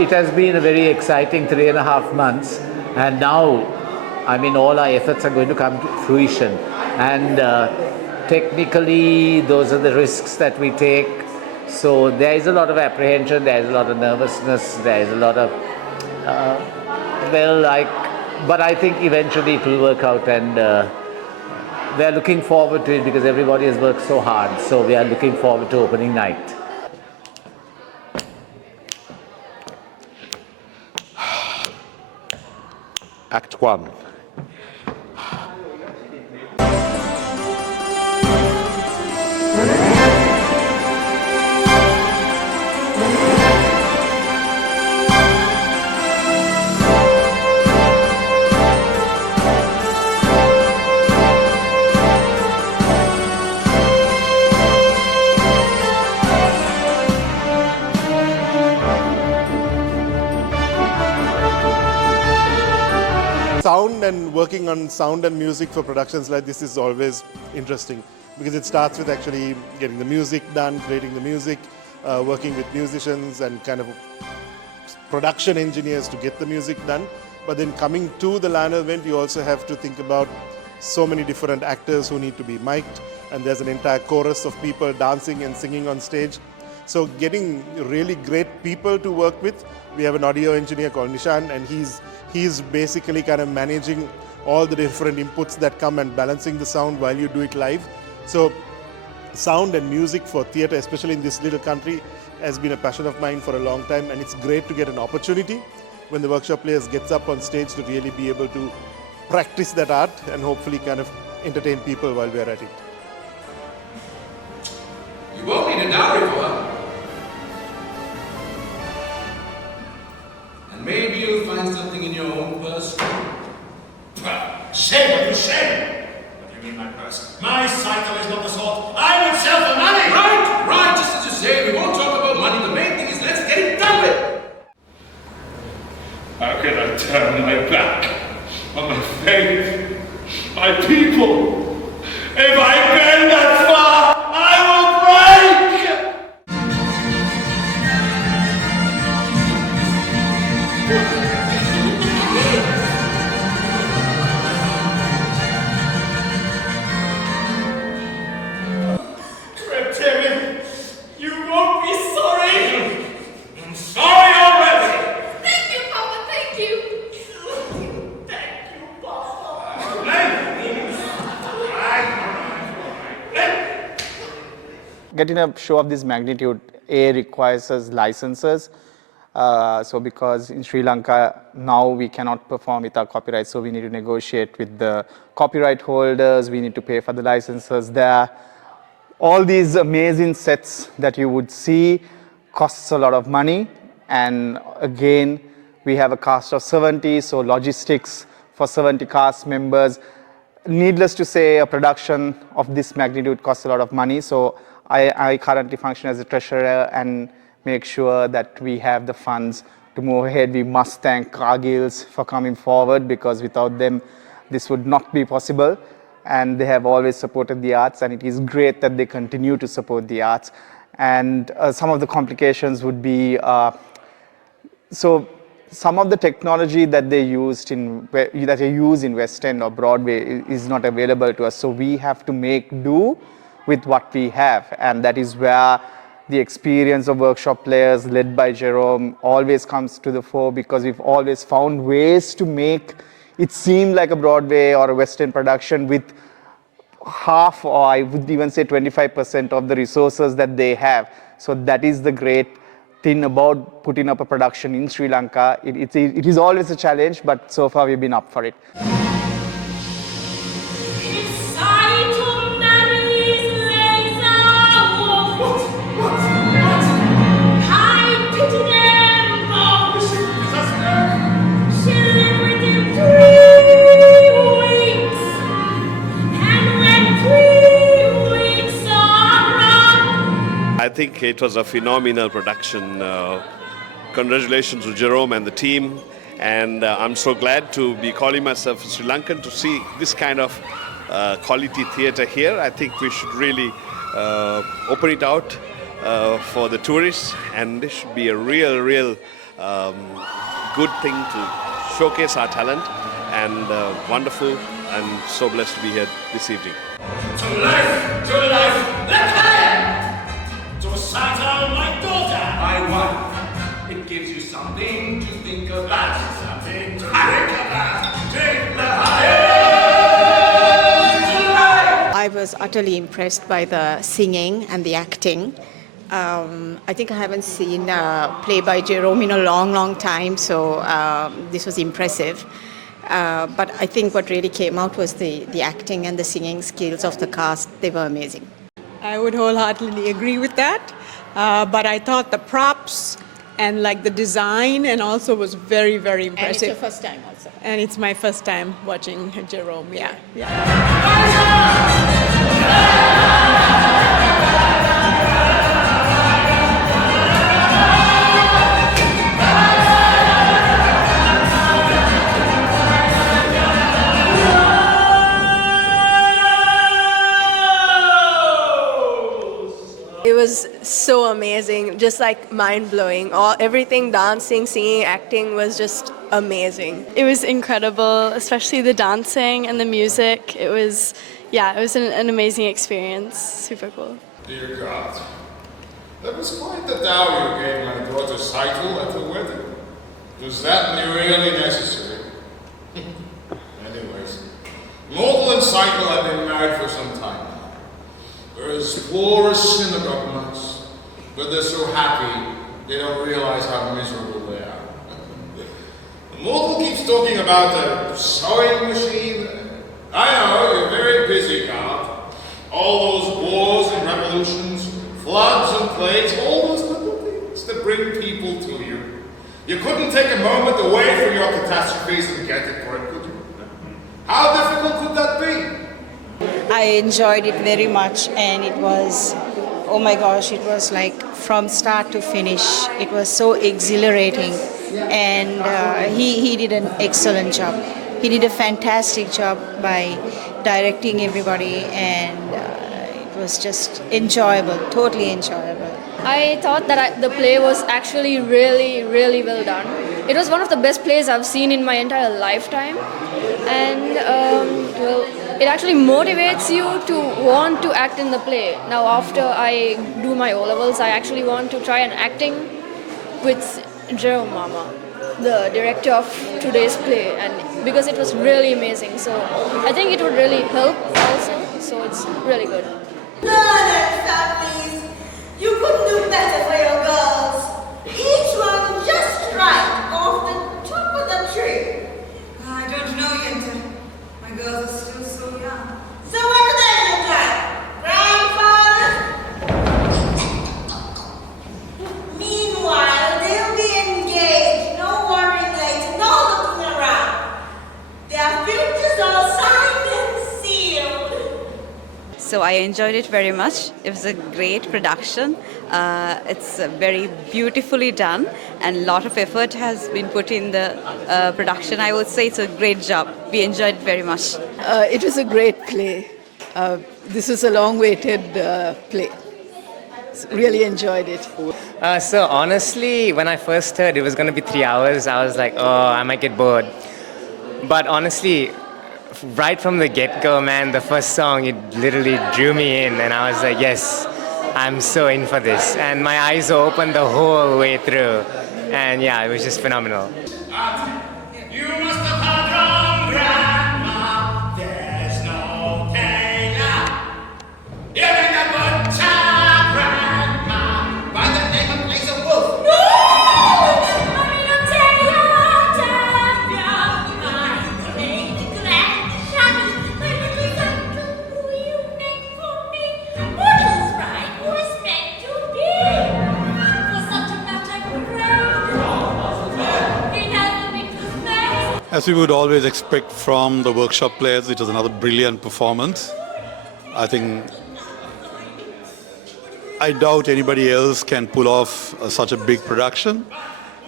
it has been a very exciting 3.5 months, and now, I mean, all our efforts are going to come to fruition. And technically, those are the risks that we take. So there is a lot of apprehension, there is a lot of nervousness, there is a lot of, but I think eventually it will work out, and we are looking forward to it because everybody has worked so hard. So we are looking forward to opening night. Act 1. Sound and working on sound and music for productions like this is always interesting because it starts with actually getting the music done, creating the music, working with musicians and kind of production engineers to get the music done. But then coming to the LAN event, you also have to think about so many different actors who need to be mic'd, and there's an entire chorus of people dancing and singing on stage. So getting really great people to work with. We have an audio engineer called Nishan, and he's basically kind of managing all the different inputs that come and balancing the sound while you do it live. So sound and music for theatre, especially in this little country, has been a passion of mine for a long time, and it's great to get an opportunity when the workshop players gets up on stage to really be able to practice that art and hopefully kind of entertain people while we're at it. You won't need a dowry for her. And maybe you'll find something in your own purse. Say what you say! What do you mean my purse? My cycle is not the sort I would sell for money! Right, just as you say, we won't talk about money. The main thing is let's get it done with. How can I turn my back on my faith, my people? If I bend that far, I will break! Reptilian, you won't be sorry! I'm sorry already! Thank you, Papa, thank you. Thank you, Papa! Getting a show of this magnitude, requires us licenses. So because in Sri Lanka, now we cannot perform without copyright, so we need to negotiate with the copyright holders, we need to pay for the licenses there. All these amazing sets that you would see costs a lot of money, and again, we have a cast of 70, so logistics for 70 cast members. Needless to say, a production of this magnitude costs a lot of money, so I currently function as a treasurer and make sure that we have the funds to move ahead. We must thank Cargills for coming forward, because without them, this would not be possible. And they have always supported the arts, and it is great that they continue to support the arts. And some of the complications would be, so some of the technology that they use in West End or Broadway is not available to us. So we have to make do with what we have, and that is where the experience of workshop players led by Jerome always comes to the fore, because we've always found ways to make it seem like a Broadway or a West End production with half, or I would even say 25% of the resources that they have. So that is the great thing about putting up a production in Sri Lanka. It is always a challenge, but so far we've been up for it. I think it was a phenomenal production. Congratulations to Jerome and the team. And I'm so glad to be calling myself a Sri Lankan to see this kind of quality theatre here. I think we should really open it out for the tourists, and this should be a real good thing to showcase our talent, and wonderful. I'm so blessed to be here this evening. To life, let's go! To Santa, my daughter, I won. It gives you something to think about, something to think about. Take the higher to life. I was utterly impressed by the singing and the acting. I think I haven't seen a play by Jerome in a long time, so this was impressive. But I think what really came out was the acting and the singing skills of the cast. They were amazing. I would wholeheartedly agree with that. But I thought the props and like the design and also was very impressive. And it's your first time also. And it's my first time watching Jerome, yeah. It was so amazing, just like mind-blowing. Everything, dancing, singing, acting was just amazing. It was incredible, especially the dancing and the music. It was an amazing experience. Super cool. Dear God, that was quite the dowry you gave my daughter Saitel at the wedding. Was that really necessary? Anyways, Mortal and Saitel have been married for some time now. They're as poor as synagogue monks, but they're so happy they don't realize how miserable they are. Mortal keeps talking about a sewing machine. I know, you're very busy, God. All those wars and revolutions, floods and plagues, all those little things that bring people to you. You couldn't take a moment away from your catastrophes and get it for it, could you? How difficult could that be? I enjoyed it very much, and it was, oh my gosh, it was like from start to finish. It was so exhilarating, and he did an excellent job. He did a fantastic job by directing everybody, and it was just enjoyable, totally enjoyable. I thought that the play was actually really well done. It was one of the best plays I've seen in my entire lifetime, and it actually motivates you to want to act in the play. Now after I do my O-levels, I actually want to try an acting with Jerome Mama, the director of today's play, and because it was really amazing. So I think it would really help also, so it's really good. Learners, families, you couldn't do better for your girls. Each one just right off the top of the tree. I don't know yet. My girls are still so young. So what do they look like? Grandfathers? Meanwhile, they'll be engaged. No worrying later, no looking around. Their futures all signed and sealed. So I enjoyed it very much. It was a great production. It's very beautifully done, and a lot of effort has been put in the production. I would say it's a great job. We enjoyed it very much. It was a great play. This is a long-awaited play. Really enjoyed it. So honestly, when I first heard it was going to be 3 hours, I was like, oh, I might get bored. But honestly, right from the get-go, man, the first song, it literally drew me in, and I was like, yes, I'm so in for this. And my eyes were open the whole way through. And yeah, it was just phenomenal. You must have had wrong, Grandma. There's no Kenya. You make a butcher, Grandma, by the name of Lisa Wolf. No! As we would always expect from the workshop players, it was another brilliant performance. I doubt anybody else can pull off such a big production.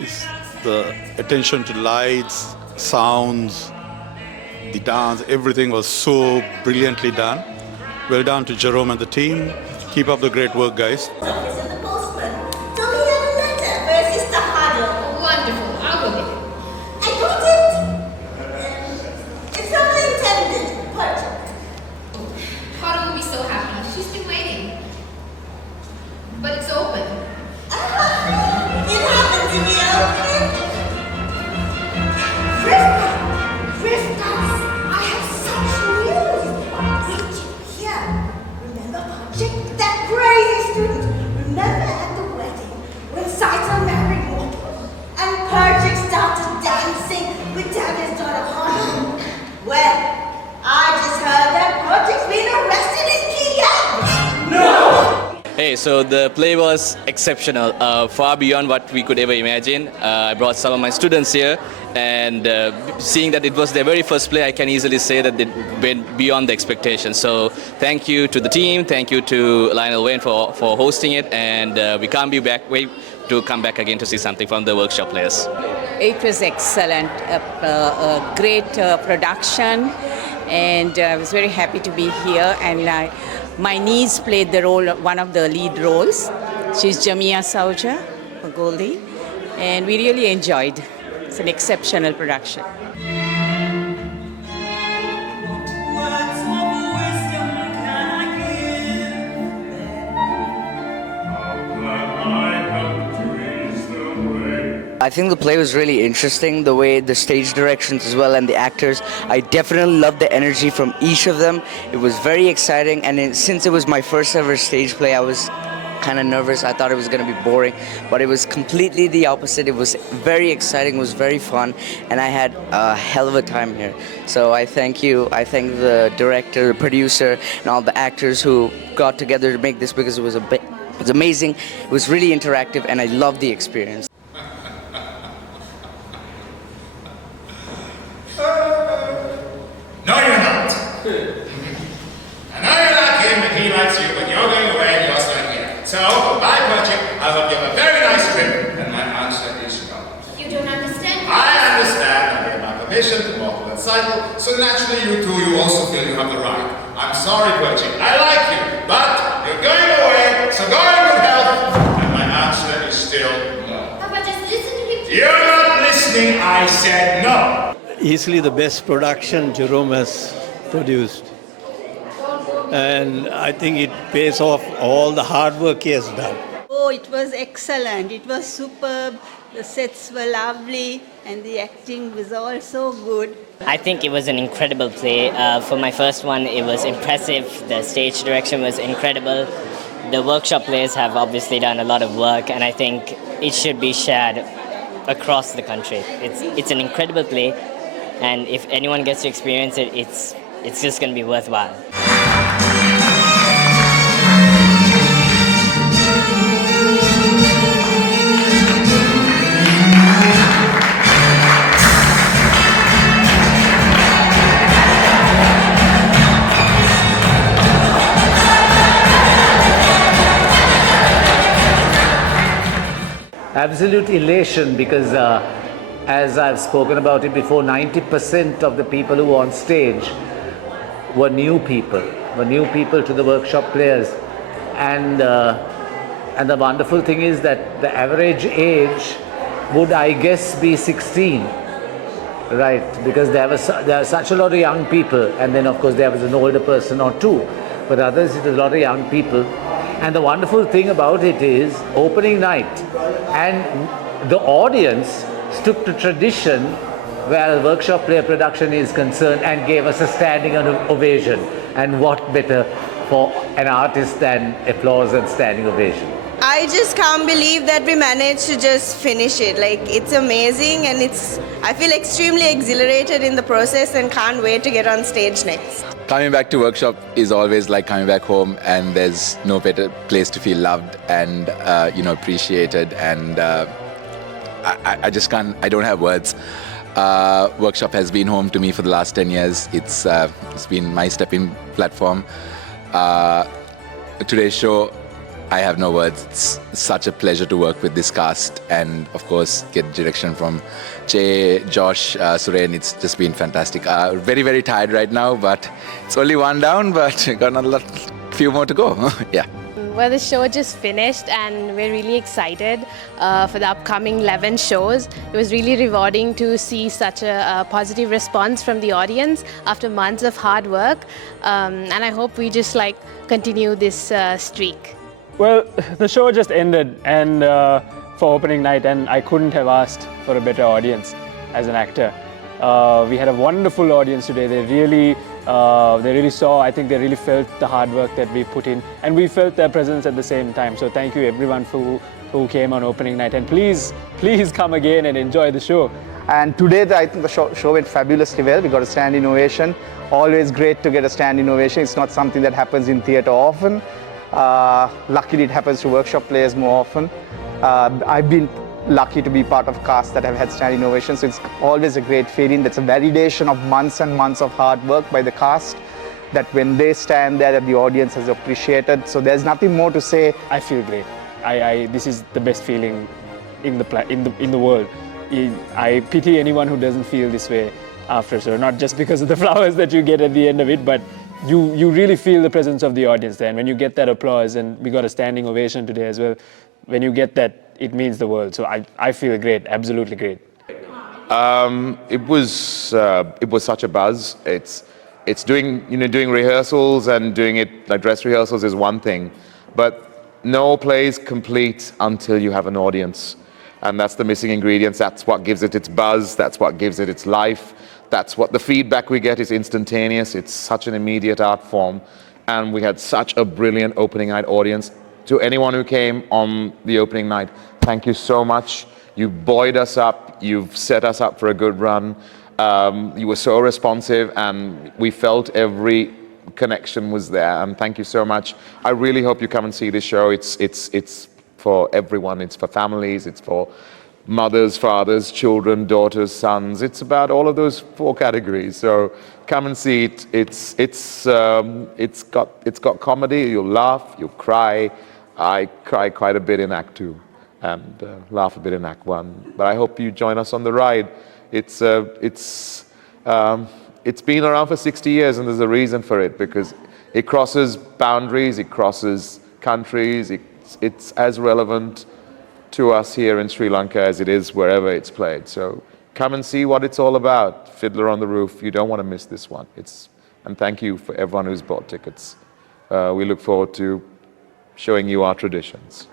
It's the attention to lights, sounds, the dance, everything was so brilliantly done. Well done to Jerome and the team. Keep up the great work, guys. so the play was exceptional, far beyond what we could ever imagine. I brought some of my students here, and seeing that it was their very first play, I can easily say that it went beyond the expectations. So thank you to the team, thank you to Lionel Wayne for hosting it, and we can't wait to come back again to see something from the workshop players. It was excellent, a great production, and I was very happy to be here. And my niece played the role, one of the lead roles. She's Jamia Sauja, Goldie, and we really enjoyed. It's an exceptional production. I think the play was really interesting, the way the stage directions as well and the actors. I definitely loved the energy from each of them. It was very exciting, and since it was my first ever stage play, I was kind of nervous. I thought it was going to be boring, but it was completely the opposite. It was very exciting, it was very fun, and I had a hell of a time here. So I thank you. I thank the director, the producer, and all the actors who got together to make this, because it was amazing. It was really interactive, and I loved the experience. No, you're not. I know you like him and he likes you, but you're going away and you're staying here. So, goodbye, Perchik. I hope you have a very nice trip. And my answer is no. You don't understand? I understand. I gave my permission to walk that cycle, so naturally you also feel you have the right. I'm sorry, Perchik. I like you, but you're going away, so go in good health. And my answer is still no. Papa, just listen to him. You're not listening. I said no. Easily the best production Jerome has produced. And I think it pays off all the hard work he has done. Oh, it was excellent. It was superb. The sets were lovely and the acting was also good. I think it was an incredible play. For my first one, it was impressive. The stage direction was incredible. The workshop players have obviously done a lot of work, and I think it should be shared across the country. It's an incredible play. And if anyone gets to experience it, it's just going to be worthwhile. Absolute elation, because as I've spoken about it before, 90% of the people who were on stage were new people to the workshop players. And the wonderful thing is that the average age would, I guess, be 16, right? Because there are such a lot of young people, and then of course there was an older person or two, but others it was a lot of young people. And the wonderful thing about it is opening night, and the audience stuck to tradition where a workshop player production is concerned and gave us a standing ovation. And what better for an artist than applause and standing ovation? I just can't believe that we managed to just finish it. Like, it's amazing, and I feel extremely exhilarated in the process and can't wait to get on stage next. Coming back to workshop is always like coming back home, and there's no better place to feel loved and appreciated, and I just can't, I don't have words. Workshop has been home to me for the last 10 years. It's been my stepping platform. Today's show, I have no words. It's such a pleasure to work with this cast, and of course get direction from Jay, Josh, Suren. It's just been fantastic. Very, very tired right now, but it's only one down, but got a few more to go. Yeah. Well, the show just finished and we're really excited for the upcoming 11 shows. It was really rewarding to see such a positive response from the audience after months of hard work, and I hope we just continue this streak. Well, the show just ended and for opening night, and I couldn't have asked for a better audience as an actor. We had a wonderful audience today. They really saw, I think they really felt the hard work that we put in, and we felt their presence at the same time. So thank you everyone who came on opening night, and please come again and enjoy the show. And today I think the show went fabulously well. We got a standing ovation. Always great to get a standing ovation. It's not something that happens in theatre often. Luckily, it happens to workshop players more often. I've been lucky to be part of casts that have had standing ovations, so it's always a great feeling. That's a validation of months and months of hard work by the cast, that when they stand there, that the audience has appreciated. So there's nothing more to say. I feel great. This is the best feeling in the world. I pity anyone who doesn't feel this way after a show, not just because of the flowers that you get at the end of it, but you really feel the presence of the audience there. And when you get that applause, and we got a standing ovation today as well, when you get that, it means the world. So I feel great, absolutely great. It was such a buzz. It's doing rehearsals and doing it like dress rehearsals is one thing, but no play is complete until you have an audience, and that's the missing ingredients. That's what gives it its buzz. That's what gives it its life. That's what the feedback we get is instantaneous. It's such an immediate art form, and we had such a brilliant opening night audience. To anyone who came on the opening night, thank you so much. You buoyed us up. You've set us up for a good run. You were so responsive, and we felt every connection was there. And thank you so much. I really hope you come and see this show. It's for everyone. It's for families. It's for mothers, fathers, children, daughters, sons. It's about all of those 4 categories. So come and see it. It's got comedy. You'll laugh. You'll cry. I cry quite a bit in Act 2 and laugh a bit in Act 1. But I hope you join us on the ride. It's been around for 60 years, and there's a reason for it, because it crosses boundaries, it crosses countries. It's as relevant to us here in Sri Lanka as it is wherever it's played. So come and see what it's all about. Fiddler on the Roof. You don't want to miss this one. And thank you for everyone who's bought tickets. We look forward to showing you our traditions.